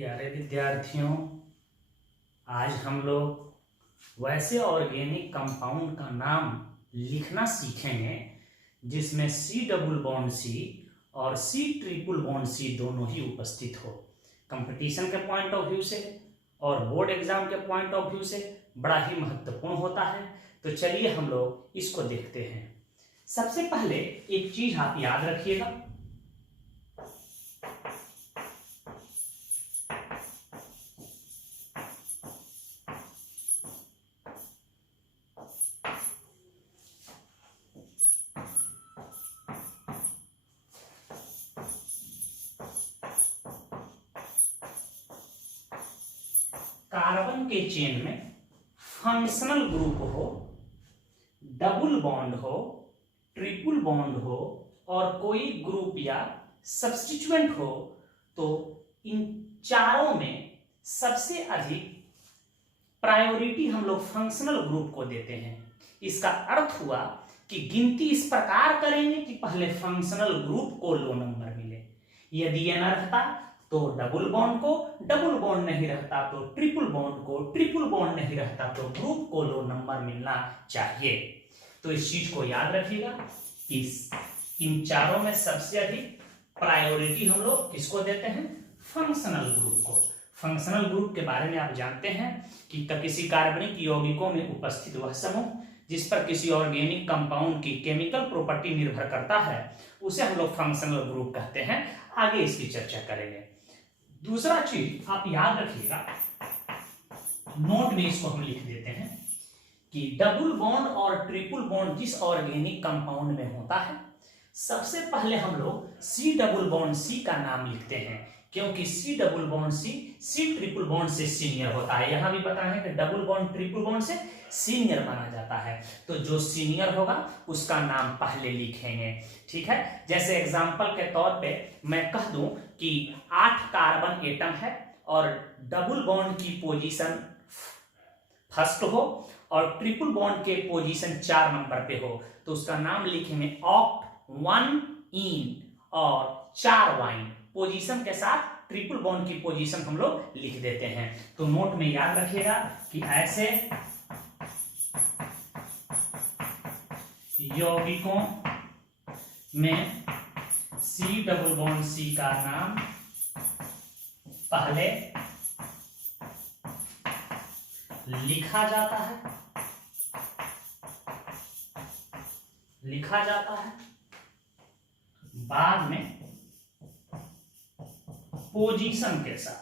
प्यारे विद्यार्थियों, आज हम लोग वैसे ऑर्गेनिक कंपाउंड का नाम लिखना सीखेंगे जिसमें C डबल बॉन्ड C और C ट्रिपल बॉन्ड C दोनों ही उपस्थित हो। कंपटीशन के पॉइंट ऑफ व्यू से और बोर्ड एग्जाम के पॉइंट ऑफ व्यू से बड़ा ही महत्वपूर्ण होता है। तो चलिए हम लोग इसको देखते हैं। सबसे पहले एक चीज आप याद रखिएगा, कार्बन के चेन में फंक्शनल ग्रुप हो, डबल बॉन्ड हो, ट्रिपल बॉन्ड हो और कोई ग्रुप या सब्स्टिट्यूएंट हो, तो इन चारों में सबसे अधिक प्रायोरिटी हम लोग फंक्शनल ग्रुप को देते हैं। इसका अर्थ हुआ कि गिनती इस प्रकार करेंगे कि पहले फंक्शनल ग्रुप को लो नंबर मिले। यदि ये न रहता तो डबल बॉन्ड को, डबल बॉन्ड नहीं रहता तो ट्रिपल बॉन्ड को, ट्रिपल बॉन्ड नहीं रहता तो ग्रुप को लो नंबर मिलना चाहिए। तो इस चीज को याद रखिएगा कि इन चारों में सबसे अधिक प्रायोरिटी हम लोग किसको देते हैं? फंक्शनल ग्रुप को। फंक्शनल ग्रुप के बारे में आप जानते हैं कि किसी कार्बनिक यौगिकों में उपस्थित वह समूह जिस पर किसी ऑर्गेनिक कंपाउंड की केमिकल प्रॉपर्टी निर्भर करता है उसे हम लोग फंक्शनल ग्रुप कहते हैं। आगे इसकी चर्चा करेंगे। दूसरा चीज आप याद रखिएगा, नोट में इसको हम लिख देते हैं कि डबल बॉन्ड और ट्रिपल बॉन्ड जिस ऑर्गेनिक कंपाउंड में होता है सबसे पहले हम लोग C डबल बॉन्ड C का नाम लिखते हैं, क्योंकि C double bond C triple bond से सीनियर होता है। यहां भी पता है कि डबल बॉन्ड ट्रिपल बॉन्ड से सीनियर माना जाता है, तो जो सीनियर होगा उसका नाम पहले लिखेंगे। ठीक है, जैसे एग्जांपल के तौर पे मैं कह दूं कि 8 कार्बन एटम है और डबल बॉन्ड की पोजीशन फर्स्ट हो और ट्रिपल बॉन्ड के पोजीशन 4 नंबर पे हो, तो उसका नाम लिखेंगे ऑक्ट 1 इन और 4 वाइन। पोजीशन के साथ ट्रिपल बॉन्ड की पोजीशन हम लोग लिख देते हैं। तो नोट में याद रखिएगा कि ऐसे यौगिकों में C डबल बॉन्ड C का नाम पहले लिखा जाता है, बाद में पोजीशन के साथ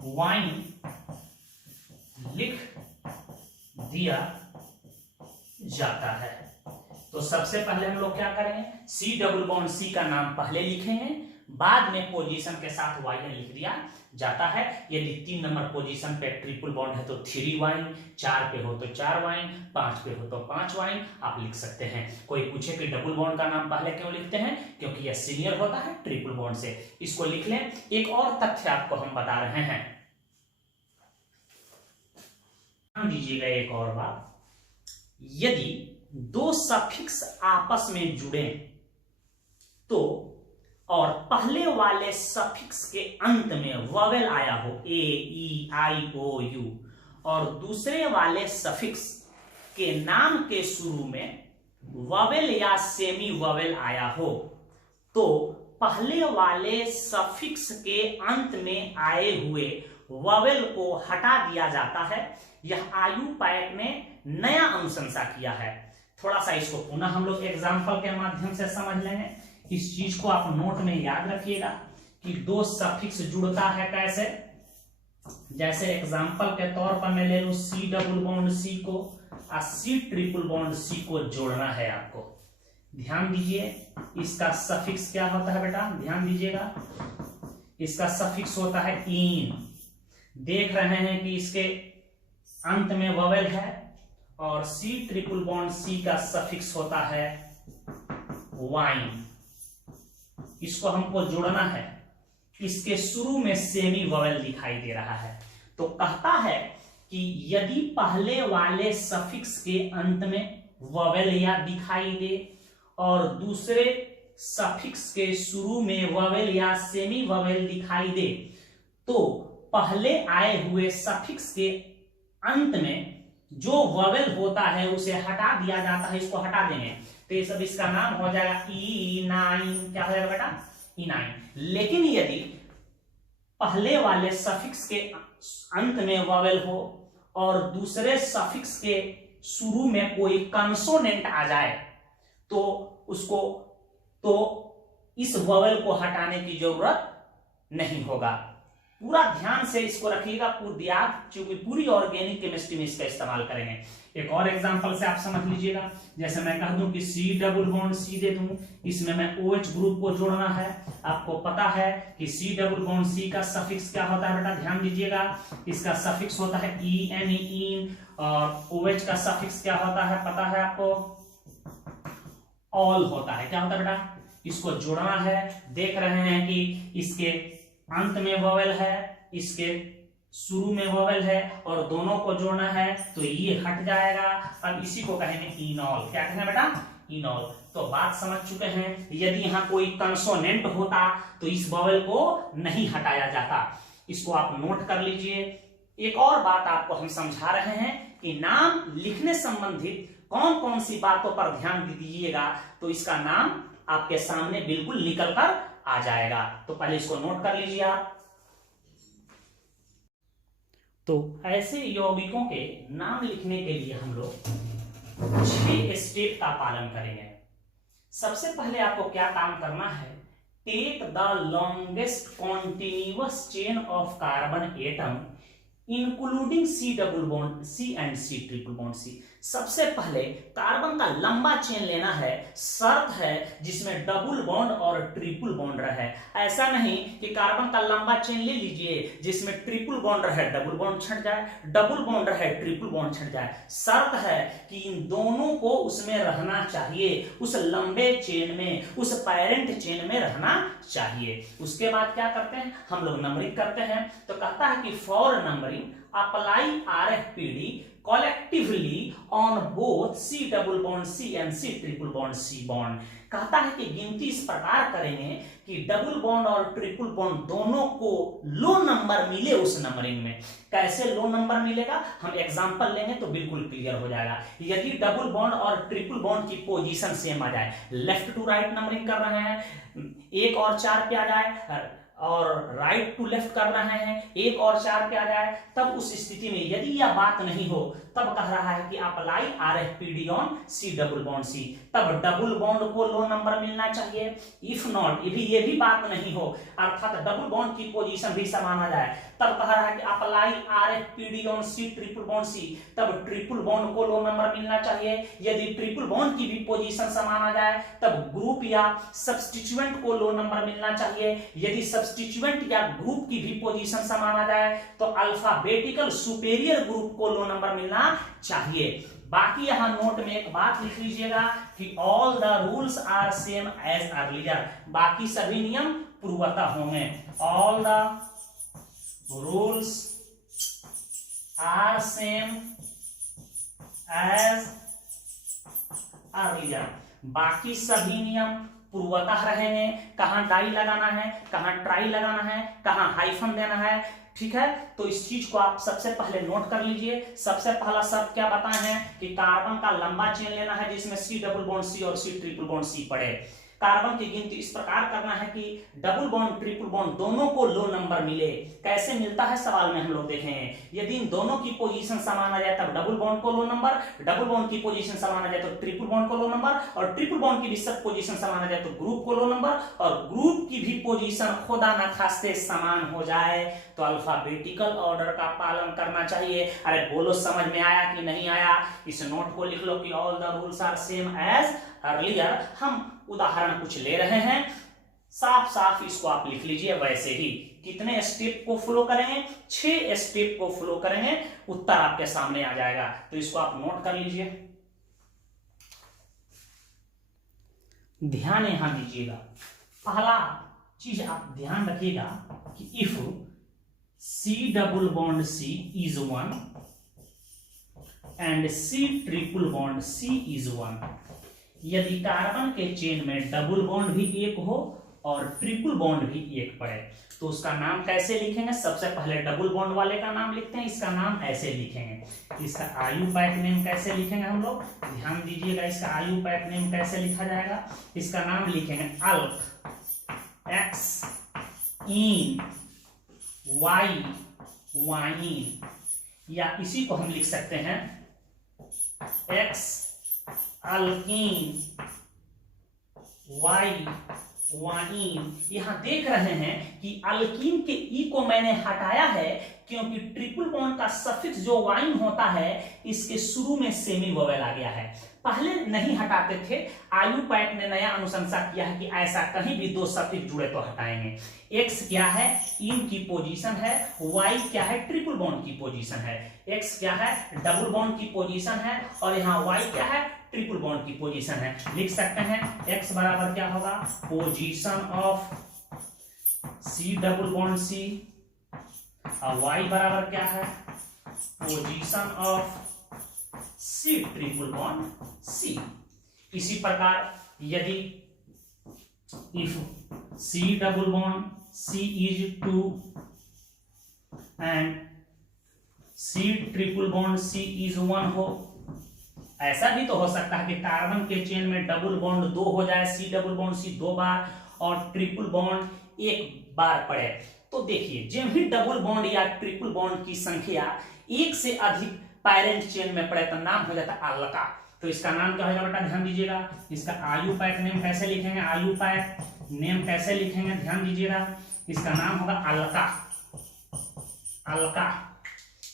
वाइन लिख दिया जाता है। तो सबसे पहले हम लोग क्या करेंगे? C डबल बॉन्ड C का नाम पहले लिखेंगे, बाद में पोजीशन के साथ वाइन लिख दिया जाता है। यदि 3 नंबर पोजीशन पे ट्रिपल बॉन्ड है तो 3 वाइन, 4 पे हो तो 4 वाइन, 5 पे हो तो 5 वाइन आप लिख सकते हैं। कोई पूछे कि डबल बॉन्ड का नाम पहले क्यों लिखते हैं? क्योंकि यह सीनियर होता है ट्रिपल बॉन्ड से। इसको लिख लें। एक और तथ्य आपको हम बता रहे हैं, ध्यान दीजिएगा एक और बात, यदि 2 सफिक्स आपस में जुड़े तो और पहले वाले सफिक्स के अंत में वोवेल आया हो, ए, ई, आई, ओ, यू, और दूसरे वाले सफिक्स के नाम के शुरू में वोवेल या सेमी वोवेल आया हो, तो पहले वाले सफिक्स के अंत में आए हुए वोवेल को हटा दिया जाता है। यह आयुपैक ने नया अनुशंसा किया है। थोड़ा सा इसको पुनः हम लोग एग्जाम्पल के माध्यम से समझ लेंगे। इस चीज को आप नोट में याद रखिएगा कि 2 सफिक्स जुड़ता है कैसे। जैसे एग्जाम्पल के तौर पर मैं ले लूं C डबल बॉन्ड C को और C ट्रिपल बॉन्ड C को जोड़ना है आपको। ध्यान दीजिए, इसका सफिक्स क्या होता है बेटा? ध्यान दीजिएगा, इसका सफिक्स होता है इन। देख रहे हैं कि इसके अंत में वोवेल है और C ट्रिपल बॉन्ड C का सफिक्स होता है वाइन। इसको हमको जोड़ना है, इसके शुरू में सेमी वोवेल दिखाई दे रहा है, तो कहता है कि यदि पहले वाले सफिक्स के अंत में वॉवेल या दिखाई दे और दूसरे सफिक्स के शुरू में वॉवेल या सेमी वॉवेल दिखाई दे तो पहले आए हुए सफिक्स के अंत में जो वॉवेल होता है उसे हटा दिया जाता है, इसको हटा देंगे तो ये सब इसका नाम हो जाएगा E9। क्या हो जाएगा बेटा? E9। लेकिन यदि पहले वाले सफिक्स के अंत में वॉवेल हो और दूसरे सफिक्स के शुरू में कोई कंसोनेंट आ जाए तो इस वॉवेल को हटाने की जरूरत नहीं होगा। पूरा ध्यान से इसको रखिएगा, क्योंकि पूरी ऑर्गेनिक केमिस्ट्री में इसका इस्तेमाल करेंगे। एक और एग्जांपल से आप समझ लीजिएगा, जैसे मैं कह दूं कि C डबल बॉन्ड C दे दूं, इसमें मैं OH ग्रुप को जोड़ना है। आपको पता है कि C डबल बॉन्ड C का सफिक्स क्या होता है बेटा? ध्यान दीजिएगा, इसका सफिक्स होता है EN इन, और OH का सफिक्स क्या होता है पता है आपको? ऑल होता है। क्या होता है बेटा? इसको जोड़ना है। देख रहे हैं कि इसके अंत में वॉवेल है, इसके शुरू में वॉवेल है और दोनों को जोड़ना है तो ये हट जाएगा। अब इसी को कहेंगे इनॉल। क्या कहेंगे बेटा? इनॉल। तो बात समझ चुके हैं। यदि यहाँ कोई कंसोनेंट होता तो इस वॉवेल को नहीं हटाया जाता। इसको आप नोट कर लीजिए। एक और बात आपको हम समझा रहे हैं कि नाम लिखने संबंधित कौन कौन सी बातों पर ध्यान दीजिएगा तो इसका नाम आपके सामने बिल्कुल निकल कर आ जाएगा। तो पहले इसको नोट कर लीजिए आप। तो ऐसे यौगिकों के नाम लिखने के लिए हम लोग 6 स्टेप का पालन करेंगे। सबसे पहले आपको क्या काम करना है? Take the longest continuous chain of carbon atom including C double bond C and C triple bond C। सबसे पहले कार्बन का लंबा चेन लेना है। शर्त है जिसमें डबल बॉन्ड और ट्रिपल बॉन्ड रहे। ऐसा नहीं कि कार्बन का लंबा चेन ले लीजिए जिसमें ट्रिपल बॉन्ड रहे डबल बॉन्ड छट जाए, डबल बॉन्ड रहे ट्रिपल बॉन्ड छट जाए। शर्त है कि इन दोनों को उसमें रहना चाहिए, उस लंबे चेन में, उस पैरेंट चेन में रहना चाहिए। उसके बाद क्या करते हैं हम लोग? नंबरिंग करते हैं। तो कहता है कि for numbering apply RFPD collectively on both C double bond C and C triple bond C bond। कहता है कि गिनती इस प्रकार करेंगे कि डबल बॉन्ड और ट्रिपल बॉन्ड दोनों को लो नंबर मिले उस नंबरिंग में। कैसे लो नंबर मिलेगा हम एग्जांपल लेंगे तो बिल्कुल क्लियर हो जाएगा। यदि डबल बॉन्ड और ट्रिपल बॉन्ड की पोजीशन सेम आ जाए, लेफ्ट टू राइट नंबरिंग कर रहे हैं, 1 और 4 पे आ जाए और राइट टू लेफ्ट कर रहे हैं 1 और 4 पे आ जाए, तब उस स्थिति में यदि यह बात नहीं हो तब कह रहा है कि apply RFPD on C double bond C। तब डबल बॉन्ड को लो नंबर मिलना चाहिए। इफ नॉट, ये भी बात नहीं हो अर्थात डबल बॉन्ड की पोजीशन भी समान आ जाए, तब कह रहा है कि apply RFPD on C triple bond C। तब ट्रिपल बॉन्ड को लो नंबर मिलना चाहिए। यदि ट्रिपल बॉन्ड की भी पोजीशन समान आ जाए तब ग्रुप या सब्स्टिट्यूएंट को लो नंबर मिलना चाहिए। यदि सब्स्टिट्यूएंट या ग्रुप की भी पोजीशन समान आ जाए तो अल्फाबेटिकल सुपेरियर ग्रुप को लो नंबर मिलना चाहिए। बाकी यहां नोट में एक बात लिख लीजिएगा कि all the rules are same as earlier. बाकी सभी नियम पूर्वतः होंगे। All the rules are same as earlier. बाकी सभी नियम पूर्वतः रहेंगे। कहां डाई लगाना है, कहां ट्राई लगाना है, कहां हाइफन देना है, ठीक है। तो इस चीज को आप सबसे पहले नोट कर लीजिए। सबसे पहला शब्द क्या बताए हैं कि कार्बन का लंबा चेन लेना है जिसमें C डबल बॉन्ड C और C ट्रिपल बॉन्ड C पड़े। कार्बन की गिनती इस प्रकार करना है कि डबल बॉन्ड ट्रिपल बॉन्ड दोनों को लो नंबर मिले। कैसे मिलता है सवाल में हम लोग देखें। यदि इन दोनों की पोजीशन समान आ जाए तब डबल बॉन्ड को लो नंबर, डबल बॉन्ड की पोजीशन समान आ जाए तो ट्रिपल बॉन्ड को लो नंबर, और ट्रिपल बॉन्ड की भी सब पोजीशन समान आ जाए तो ग्रुप को लो नंबर, और ग्रुप की भी पोजीशन खुदा न खास्ते समान हो जाए तो अल्फाबेटिकल ऑर्डर का पालन करना चाहिए। अरे बोलो समझ में आया कि नहीं आया? इस नोट को लिख लो कि all the rules are same as earlier. हम उदाहरण कुछ ले रहे हैं, साफ साफ इसको आप लिख लीजिए वैसे ही। कितने स्टेप को फॉलो करेंगे? 6 स्टेप को फॉलो करेंगे, उत्तर आपके सामने आ जाएगा। तो इसको आप नोट कर लीजिए, ध्यान यहां दीजिएगा। पहला चीज आप ध्यान रखिएगा कि if C double bond C is 1 and C triple bond C is 1। यदि कार्बन के चेन में डबल बॉन्ड भी एक हो और ट्रिपल बॉन्ड भी एक पड़े तो उसका नाम कैसे लिखेंगे? सबसे पहले डबल बॉन्ड वाले का नाम लिखते हैं, इसका नाम ऐसे लिखेंगे। इसका IUPAC नेम कैसे लिखेंगे हम लोग? ध्यान दीजिएगा, इसका IUPAC नेम कैसे लिखा जाएगा? इसका नाम लिखेंगे अल्क, एक्स इन, वाई वाइन, या इसी को हम लिख सकते हैं एक्स अल्कीन, वाई वाइन। यहां देख रहे हैं कि अल्कीन के ई को मैंने हटाया है क्योंकि ट्रिपल बॉन्ड का सफिक्स जो वाइन होता है इसके शुरू में सेमी वोवेल आ गया है, पहले नहीं हटाते थे। IUPAC ने नया अनुशंसा किया है कि ऐसा कहीं भी दो सफिक्स जुड़े तो हटाएंगे। एक्स क्या है? इन की पोजीशन है। वाई क्या है? ट्रिपल बॉन्ड की पोजीशन है। एक्स क्या है? डबल बॉन्ड की पोजीशन है, और यहाँ वाई क्या है? ट्रिपल बॉन्ड की पोजीशन है। लिख सकते हैं एक्स बराबर क्या होगा? Position of C double bond C, और वाई बराबर क्या है? Position of C triple bond C। इसी प्रकार यदि if C double bond C is 2 and C triple bond C is 1 हो, ऐसा भी तो हो सकता है कि कार्बन के चेन में डबल बॉन्ड 2 हो जाए, C डबल बॉन्ड C 2 बार और ट्रिपल बॉन्ड 1 बार पड़े। तो देखिए, जब भी डबल बॉन्ड या ट्रिपल बॉन्ड की संख्या एक से अधिक पैरेंट चेन में पड़े तो नाम हो जाता है अल्का। तो इसका नाम क्या होगा बेटा? ध्यान दीजिएगा, इसका IUPAC नेम कैसे लिखेंगे? IUPAC नेम कैसे लिखेंगे? ध्यान दीजिएगा, इसका नाम होगा अल्का। अल्का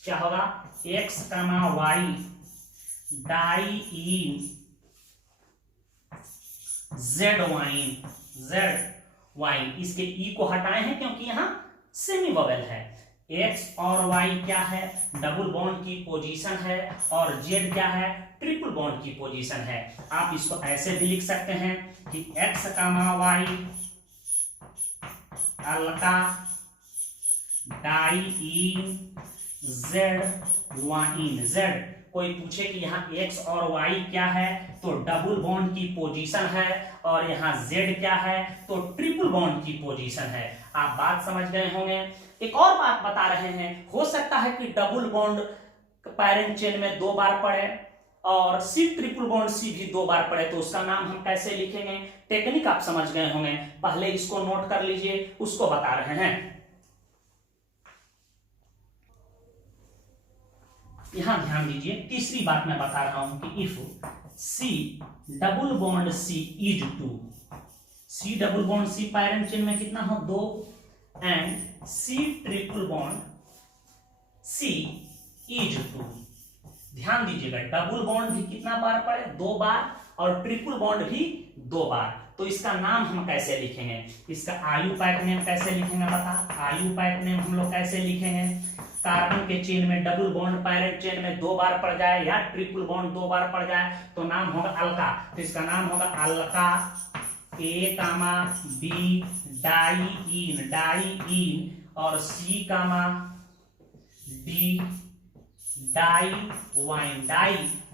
क्या होगा? एक्स कामा वाई डाई इन जेड वाइन, जेड वाइन। इसके ई को हटाए हैं क्योंकि यहां सेमी वोवेल है। एक्स और वाई क्या है? डबल बॉन्ड की पोजीशन है, और जेड क्या है? ट्रिपल बॉन्ड की पोजीशन है। आप इसको ऐसे भी लिख सकते हैं कि x comma y Alka die इन जेड वाइन। जेड, कोई पूछे कि यहाँ x और y क्या है तो डबल बॉन्ड की पोजीशन है, और यहाँ z क्या है तो ट्रिपल बॉन्ड की पोजीशन है। आप बात समझ गए होंगे। एक और बात बता रहे हैं, हो सकता है कि डबल बॉन्ड पैरेंट चेन में 2 बार पड़े और C ट्रिपल बॉन्ड C भी 2 बार पड़े, तो उसका नाम हम कैसे लिखेंगे? टेक्निक आप समझ गए होंगे, पहले इसको नोट कर लीजिए, उसको बता रहे हैं। यहां ध्यान दीजिए, तीसरी बात मैं बता रहा हूं कि if C double bond C is 2, C double bond C parent chain में कितना हो? 2, and C triple bond C is 2। ध्यान दीजिएगा, डबल बॉन्ड भी कितना बार पड़े? 2 बार, और ट्रिपल बॉन्ड भी 2 बार। तो इसका नाम हम कैसे लिखेंगे? इसका IUPAC नेम कैसे लिखेंगे? बता, IUPAC नेम हम लोग कैसे लिखेंगे? कार्बन के चेन में डबल बॉन्ड पैरेंट चेन में 2 बार पड़ जाए या ट्रिपल बॉन्ड 2 बार पड़ जाए तो नाम होगा अल्का। तो इसका नाम होगा अल्का A comma B diene, और C comma D die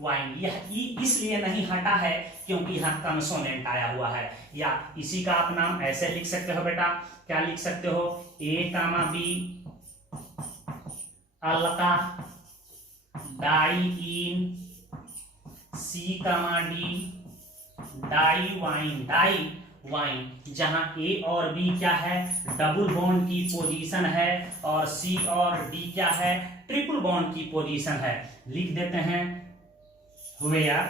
wine. यह ई इसलिए नहीं हटा है क्योंकि यहाँ कंसोनेंट आया हुआ है, या इसी का आप नाम ऐसे लिख सकते हो बेटा। क्या लिख सकते हो? A comma B alkadiene, C comma D diyne, जहां A और B क्या है? डबल बॉन्ड की पोजीशन है, और C और D क्या है? ट्रिपल बॉन्ड की पोजीशन है। लिख देते हैं वेयर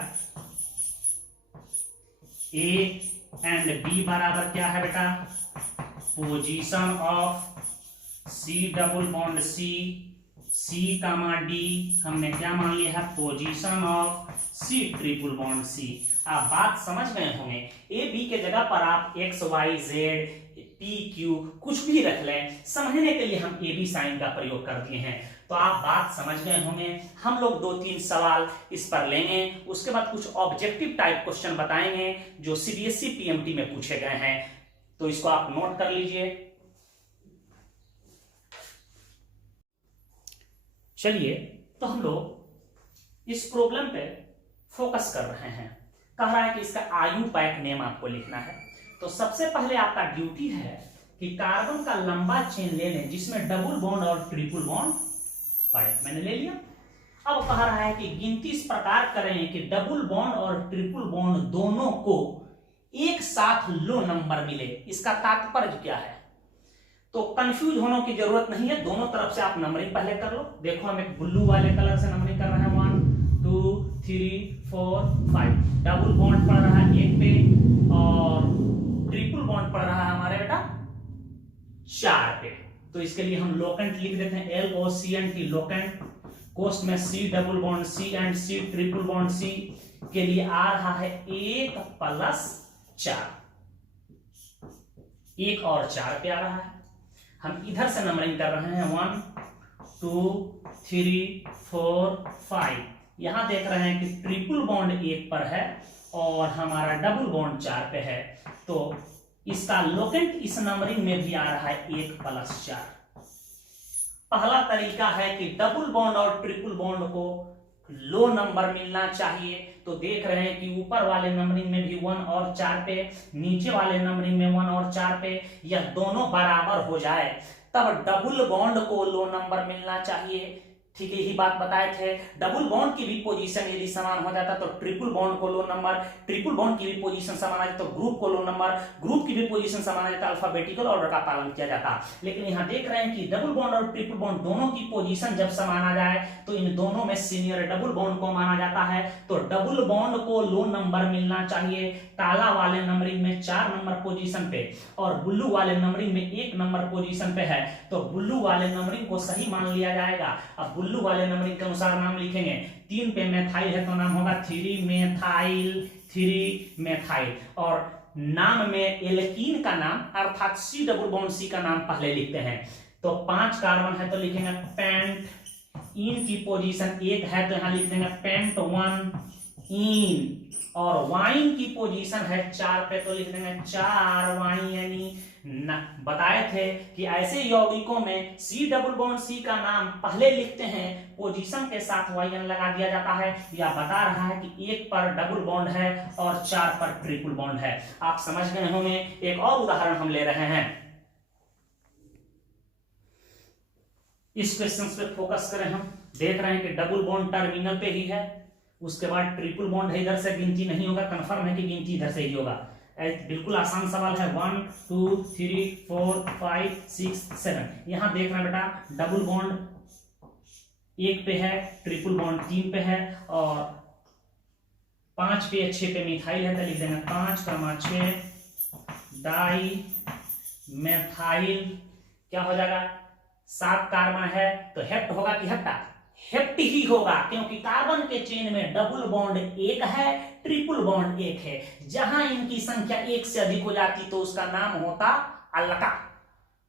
A एंड B बराबर क्या है बेटा? Position of C double bond C comma D हमने क्या मान लिया है? Position of C triple bond C। आप बात समझ गए होंगे। ए बी के जगह पर आप X Y Z P Q कुछ भी रख लें, समझने के लिए हम ए बी साइन का प्रयोग कर दिए हैं। तो आप बात समझ गए होंगे। हम लोग 2-3 सवाल इस पर लेंगे, उसके बाद कुछ ऑब्जेक्टिव टाइप क्वेश्चन बताएंगे जो CBSE PMT में पूछे गए हैं। तो इसको आप नोट कर लीजिए। चलिए, तो हम लोग इस प्रॉब्लम पे फोकस कर रहे हैं। कह रहा है कि इसका आयु पैक नेम आपको लिखना है। तो सबसे पहले आपका ड्यूटी है कि कार्बन का लंबा चेन ले लें जिसमें डबल बॉन्ड और ट्रिपल बॉन्ड पड़े। मैंने ले लिया। अब कह रहा है कि गिनती इस प्रकार करें कि डबल बॉन्ड और ट्रिपल बॉन्ड दोनों को एक साथ लो नंबर मिले। इसका तात्पर्य क्या है? तो कंफ्यूज होने की जरूरत नहीं है, दोनों तरफ से आप नंबरिंग पहले कर लो। देखो हम एक ब्लू वाले कलर से नंबरिंग कर रहे हैं 1 2 3 4 5। डबल बॉन्ड पड़ रहा है 1 पे और ट्रिपल बॉन्ड पड़ रहा है हमारे बेटा 4 पे। तो इसके लिए हम लोकेंट लिख देते हैं LOCNT लोकेंट। कोस्ट में C double bond C and C triple bond C के लिए आ रहा है 1 + 4। 1 और 4 पे आ रहा है। हम इधर से नंबरिंग कर रहे हैं 1 2 3 4 5। यहां देख रहे हैं कि ट्रिपल बॉन्ड 1 पर है और हमारा डबल बॉन्ड 4 पे है। तो इसका लोकेंट इस नंबरिंग में भी आ रहा है 1 + 4। पहला तरीका है कि डबल बॉन्ड और ट्रिपल बॉन्ड को लो नंबर मिलना चाहिए। तो देख रहे हैं कि ऊपर वाले नंबरिंग में भी 1 और 4 पे, नीचे वाले नंबरिंग में 1 और 4 पे, यह दोनों बराबर हो जाए तब डबल बॉन्ड को लो नंबर मिलना चाहिए। ठीक है, यही बात बताए थे। डबल बॉन्ड की भी पोजीशन यदि समान हो जाता तो ट्रिपल बॉन्ड को लो नंबर, ट्रिपल बॉन्ड की भी पोजीशन समान आ जाता तो ग्रुप को लो नंबर, ग्रुप की भी पोजीशन समान आ जाता, अल्फाबेटिकल ऑर्डर का पालन किया जाता। लेकिन यहाँ देख रहे हैं कि डबल बॉन्ड और ट्रिपल बॉन्ड दोनों की पोजीशन जब समान आ जाए तो इन दोनों में सीनियर डबल बॉन्ड को माना जाता है। तो डबल बॉन्ड को लो नंबर मिलना चाहिए। काला वाले नंबरिंग में 4 नंबर पोजीशन पे और ब्लू वाले नंबरिंग में 1 नंबर पोजीशन पे है। तो ब्लू वाले नंबरिंग को सही मान लिया जाएगा। अब ब्लू वाले नंबरिंग के अनुसार नाम लिखेंगे। 3 पे मेथाइल है तो नाम होगा 3 मेथाइल। और नाम में एल्कीन का नाम अर्थात C डबल बॉन्ड C का नाम पहले लिखते हैं। तो 5 कार्बन है तो लिखेंगे पेंट। इन की पोजीशन 1 है तो यहां लिख देंगे पेंट 1 इन। और वाइन की पोजीशन है 4 पे तो लिख देंगे 4 वाइन। यानी बताए थे कि ऐसे यौगिकों में C डबल बॉन्ड C का नाम पहले लिखते हैं, पोजीशन के साथ YN लगा दिया जाता है। या बता रहा है कि 1 पर डबल बॉन्ड है और 4 पर ट्रिपल बॉन्ड है। आप समझ गए होंगे। एक और उदाहरण हम ले रहे हैं। इस क्वेश्चन पे फोकस करें। हम देख रहे हैं कि डबल बॉन्ड टर्मिनल पे ही है, उसके बाद ट्रिपल बॉन्ड है, इधर से गिनती नहीं होगा। कंफर्म है कि गिनती इधर से ही होगा। बिल्कुल आसान सवाल है। 1 2 3 4 5 6 7। यहां देख रहे हैं बेटा डबल बॉन्ड 1 पे है, ट्रिपल बॉन्ड 3 पे है और 5 पे 6 पे मिथाइल है तो लिख देंगे 5, 6 डाई मेथाइल। क्या हो जाएगा? 7 कार्बन है तो हेप्ट होगा कि हेप्टा? हेप्ट ही होगा, क्योंकि कार्बन के चेन में डबल बॉन्ड 1 है, ट्रिपल बॉन्ड 1 है। जहां इनकी संख्या 1 से अधिक हो जाती तो उसका नाम होता अलका।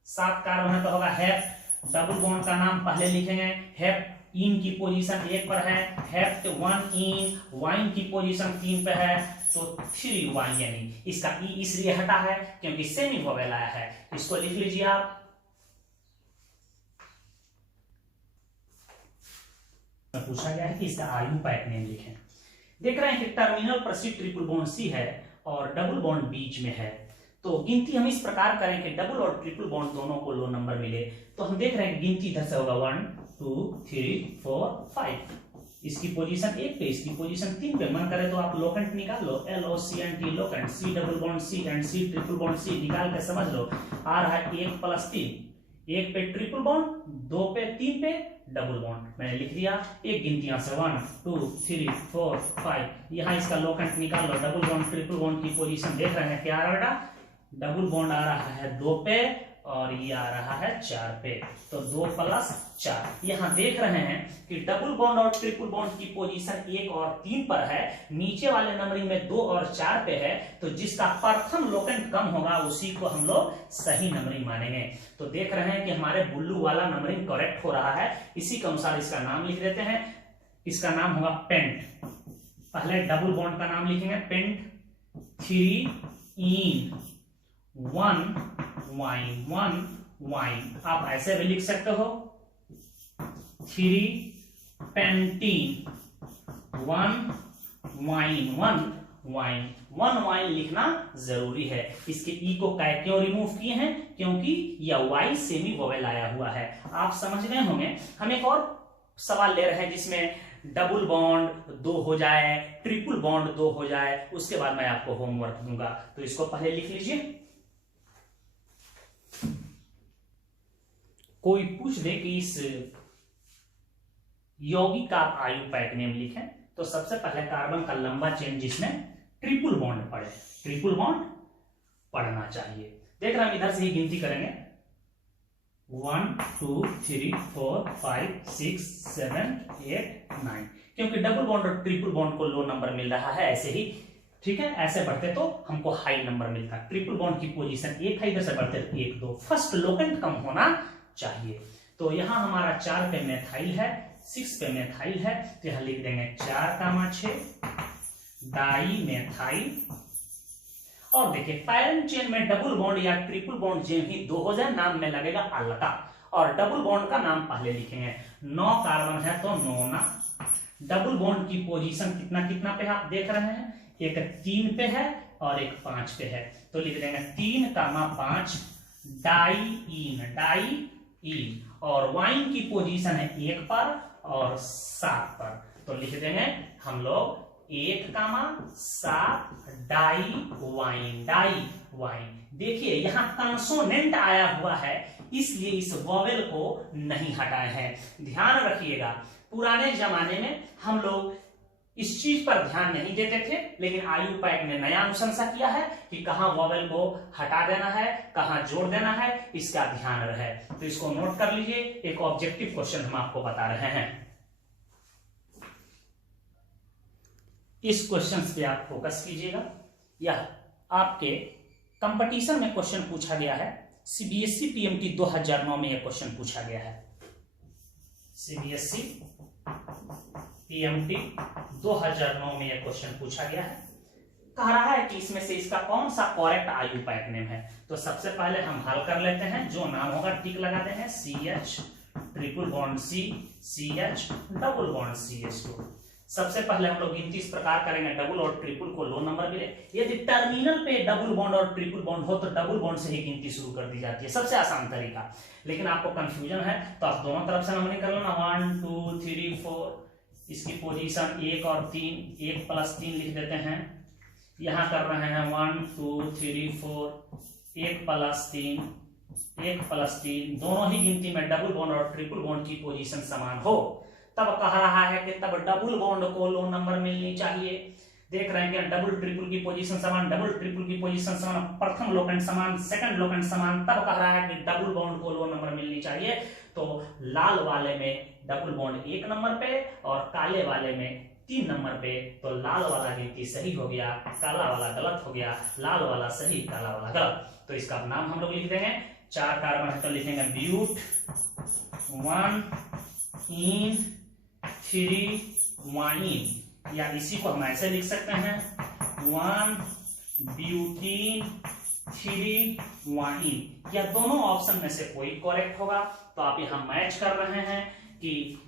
7 कार्बन है तो होगा हेप्ट। डबल बॉन्ड का नाम पहले लिखेंगे हेप्ट। इन की पोजीशन 1 पर है, हेप्ट 1 इन। वाइन की पोजीशन 3 पे है तो 3 वाइन। यानी इसका ई इसलिए हटा है क्योंकि सेमी वोवेल आया है। इसको लिख लीजिए आप। पूछा गया है कि इसका आयु पैक नेम लिखें। देख रहे हैं कि टर्मिनल पर C ट्रिपल बॉन्ड C है और डबल बॉन्ड बीच में है। तो गिनती हम इस प्रकार करें कि डबल और ट्रिपल बॉन्ड दोनों को लो नंबर मिले। तो हम देख रहे हैं कि गिनती इधर से होगा 1 2 3 4 5। इसकी पोजीशन 1 पे, इसकी पोजीशन 3 पे। मन करे तो आप लोकेंट निकाल लो, LOCNT locant. C double bond C and C triple bond C निकाल के समझ लो। आ रहा है 1 + 3। 1 पे ट्रिपल बॉन्ड, 2 पे 3 पे डबल बॉन्ड। मैंने लिख दिया। एक गिनतियां से 1 2 3 4 5। यहां इसका लोकेंट निकाल लो। डबल बॉन्ड ट्रिपल बॉन्ड की पोजीशन देख रहे हैं क्या आ रहा है बेटा? डबल बॉन्ड आ रहा है 2 पे और ये आ रहा है 4 पे। तो 2 + 4। यहां देख रहे हैं कि डबल बॉन्ड और ट्रिपल बॉन्ड की पोजीशन 1 और 3 पर है, नीचे वाले नंबरिंग में 2 और 4 पे है। तो जिसका प्रथम लोकेंट कम होगा उसी को हम लोग सही नंबरिंग मानेंगे। तो देख रहे हैं कि हमारे ब्लू वाला नंबरिंग करेक्ट हो रहा है। इसी के अनुसार इसका नाम लिख देते हैं। इसका नाम होगा पेंट। पहले डबल बॉन्ड का नाम लिखेंगे पेंट। 3 इन 1 वाइन 1 वाइन। आप ऐसे भी लिख सकते हो 3 पेंटीन वन वाइन लिखना जरूरी है। इसके ई को क्यों रिमूव किए हैं, क्योंकि यह वाई सेमी वोवेल आया हुआ है। आप समझ गए होंगे। हम एक और सवाल ले रहे हैं जिसमें डबल बॉन्ड 2 हो जाए, ट्रिपल बॉन्ड 2 हो जाए, उसके बाद मैं आपको होमवर्क दूंगा। तो इसको पहले लिख लीजिए। कोई पूछ दे कि इस यौगिक का आयु पैक नेम लिखें, तो सबसे पहले कार्बन का लंबा चेन जिसमें ट्रिपल बॉन्ड पड़े, ट्रिपल बॉन्ड पढ़ना चाहिए। देख रहे हैं, इधर से ही गिनती करेंगे 1 2 3 4 5 6 7 8 9, क्योंकि डबल बॉन्ड और ट्रिपल बॉन्ड को लो नंबर मिल रहा है, ऐसे ही ठीक है। ऐसे बढ़ते तो हमको हाई नंबर मिलता। ट्रिपल बॉन्ड की पोजीशन 1 है, इधर से बढ़ते 1 2, फर्स्ट लोकेंट कम होना चाहिए। तो यहां हमारा 4 पे मेथाइल है, 6 पे मेथाइल है, तो यहां लिख देंगे 4, 6 डाई मेथाइल। और देखिए पैरेंट चेन में डबल बॉन्ड या ट्रिपल बॉन्ड जो ही 2 हो जाए, नाम में लगेगा अल्का, और डबल बॉन्ड का नाम पहले लिखेंगे। 9 कार्बन है तो नोना। डबल बॉन्ड की पोजीशन कितना कितना पे आप देख रहे हैं, एक 3 पे है और एक 5 पे है, तो लिख देंगे 3, 5 डाई इन। और वाइन की पोजीशन है 1 पर और 7 पर, तो लिख देंगे हम लोग 1, 7 डाई वाइन। देखिए यहां कंसोनेंट आया हुआ है, इसलिए इस वोवेल को नहीं हटाए हैं। ध्यान रखिएगा, पुराने जमाने में हम लोग इस चीज पर ध्यान नहीं देते थे, लेकिन आयु पैक ने नया अनुशंसा किया है कि कहां वोवेल को हटा देना है, कहां जोड़ देना है, इसका ध्यान रहे। तो इसको नोट कर लीजिए, एक ऑब्जेक्टिव क्वेश्चन हम आपको बता रहे हैं। इस क्वेश्चन पे आप फोकस कीजिएगा। यह आपके कंपटीशन में क्वेश्चन पूछा गया है, सीबीएसई पीएमटी 2009 में यह क्वेश्चन पूछा गया है। सीबीएसई पीएमटी 2009 में यह क्वेश्चन पूछा गया है। कह रहा है कि इसमें से इसका कौन सा करेक्ट आयु पैक नेम है। तो सबसे पहले हम हल कर लेते हैं, जो नाम होगा टिक लगा देंगे, CH triple bond C, CH double bond CH2। सबसे पहले हम लोग गिनती इस प्रकार करेंगे, डबल और ट्रिपल को लो नंबर मिले। यदि टर्मिनल पे डबल बॉन्ड और ट्रिपल बॉन्ड हो तो डबल बॉन्ड से ही गिनती शुरू कर दी जाती है, सबसे आसान तरीका। लेकिन आपको कंफ्यूजन है तो आप दोनों तरफ से नंबरिंग कर लेना, 1 2 3 4। इसकी पोजीशन 1 और 3, 1 + 3 लिख देते हैं। यहां कर रहे हैं 1 2 3 4, 1 + 3, दोनों ही गिनती में डबल बॉन्ड और ट्रिपल बॉन्ड की पोजीशन समान हो, तब कह रहा है कि तब डबल बॉन्ड को लो नंबर मिलनी चाहिए। देख रहे हैं कि डबल ट्रिपल की पोजीशन समान, डबल ट्रिपल की पोजीशन समान, प्रथम लोकेंट समान, सेकंड लोकेंट समान, तब कह रहा है कि डबल बॉन्ड को लो नंबर मिलनी चाहिए। तो लाल वाले में डबल बॉन्ड 1 नंबर पे और काले वाले में 3 नंबर पे, तो लाल वाला गिनती सही हो गया, काला वाला गलत हो गया, लाल वाला सही, काला वाला गलत। तो इसका नाम हम लोग लिख देंगे, 4 कार्बन है तो लिखेंगे ब्यूट 1 इन 3 वाइन, या इसी को हम ऐसे लिख सकते हैं 1 ब्यूटीन 3 वाइन। या दोनों ऑप्शन में से कोई करेक्ट होगा। तो आप यहां मैच कर रहे हैं कि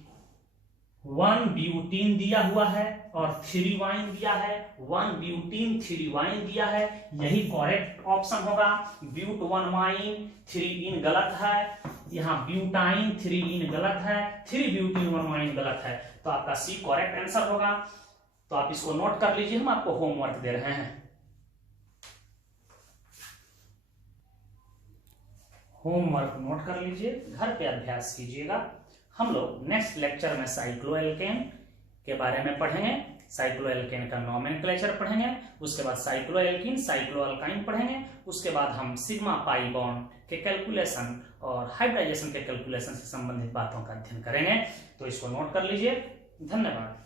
1 ब्यूटीन दिया हुआ है और 3 वाइन दिया है, 1 ब्यूटीन 3 वाइन दिया है, यही करेक्ट ऑप्शन होगा। ब्यूट 1 वाइन 3 इन गलत है, यहाँ ब्यूटाइन 3 इन गलत है, 3 ब्यूटीन 1 वाइन गलत है, तो आपका सी करेक्ट आंसर होगा। तो आप इसको नोट कर लीजिए, हम आपको होमवर्क दे रहे हैं। होमवर्क नोट कर लीजिए, घर पे अभ्यास कीजिएगा। हम लोग नेक्स्ट लेक्चर में साइक्लोएल्केन के बारे में पढ़ेंगे, साइक्लोएल्केन का नोमेनक्लेचर पढ़ेंगे, उसके बाद साइक्लोएल्कीन साइक्लोअल्काइन पढ़ेंगे, उसके बाद हम सिग्मा पाई बॉन्ड के कैलकुलेशन और हाइब्रिडाइजेशन के कैलकुलेशन से संबंधित बातों का अध्ययन करेंगे। तो इसको नोट कर लीजिए। धन्यवाद।